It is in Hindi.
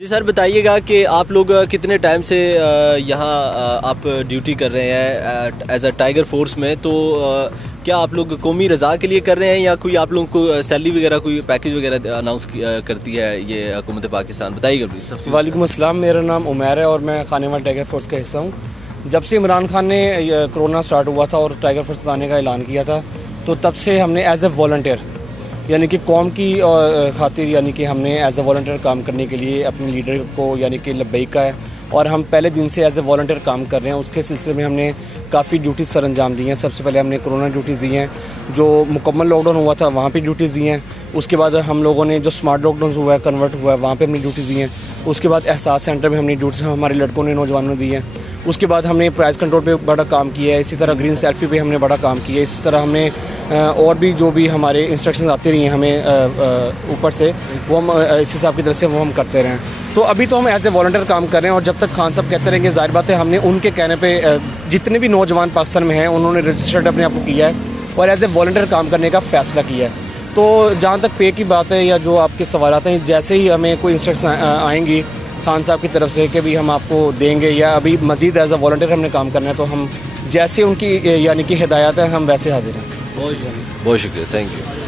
जी सर, बताइएगा कि आप लोग कितने टाइम से यहाँ आप ड्यूटी कर रहे हैं एज अ टाइगर फोर्स में। तो क्या आप लोग कौमी रज़ा के लिए कर रहे हैं या कोई आप लोगों को सैलरी वगैरह कोई पैकेज वगैरह अनाउंस करती है ये हुकूमत पाकिस्तान? बताइएगा प्लीज़। सबसे वालेकुम अस्सलाम, मेरा नाम उमैर है और मैं खानेवाल टाइगर फोर्स का हिस्सा हूँ। जब से इमरान खान ने कोरोना स्टार्ट हुआ था और टाइगर फोर्स बनाने का ऐलान किया था, तो तब से हमने एज ए वॉलंटियर यानी कि कौम की खातिर यानी कि हमने एज ए वॉलंटियर काम करने के लिए अपने लीडर को यानी कि लब्बैक का है और हम पहले दिन से एज ए वॉलंटियर काम कर रहे हैं। उसके सिलसिले में हमने काफ़ी ड्यूटीज़ सर अंजाम दी हैं। सबसे पहले हमने कोरोना ड्यूटीज़ दी हैं, जो मुकम्मल लॉकडाउन हुआ था वहाँ पे ड्यूटीज़ दी हैं। उसके बाद हम लोगों ने जो स्मार्ट लॉकडाउन हुआ है, कन्वर्ट हुआ है, वहाँ पे हमने ड्यूटीज़ दी हैं। उसके बाद एहसास सेंटर में हमने ड्यूटीज़ हमारे लड़कों ने, नौजवानों ने दी हैं। उसके बाद हमने प्राइस कंट्रोल पे बड़ा काम किया है। इसी तरह ग्रीन सेल्फी पे हमने बड़ा काम किया है। इसी तरह हमने और भी जो भी हमारे इंस्ट्रक्शंस आती रही हैं हमें ऊपर से, वो हम इस हिसाब की तरफ से वो हम करते रहें। तो अभी तो हम एज ए वॉलंटियर काम कर रहे हैं और जब तक खान साहब कहते रहेंगे, ज़ाहिर बात है हमने उनके कहने पे जितने भी नौजवान पाकिस्तान में हैं उन्होंने रजिस्टर्ड अपने आप को किया है और एज ए वॉलंटियर काम करने का फ़ैसला किया है। तो जहाँ तक पे की बात है या जो आपके सवाल आते हैं, जैसे ही हमें कोई इंस्ट्रक्शन आएंगी खान साहब की तरफ से कि भी हम आपको देंगे या अभी मज़ीद एज अ वॉलंटियर हमने काम करना है, तो हम जैसे उनकी यानी कि हिदायत है हम वैसे हाजिर हैं। बहुत शुक्रिया, थैंक यू।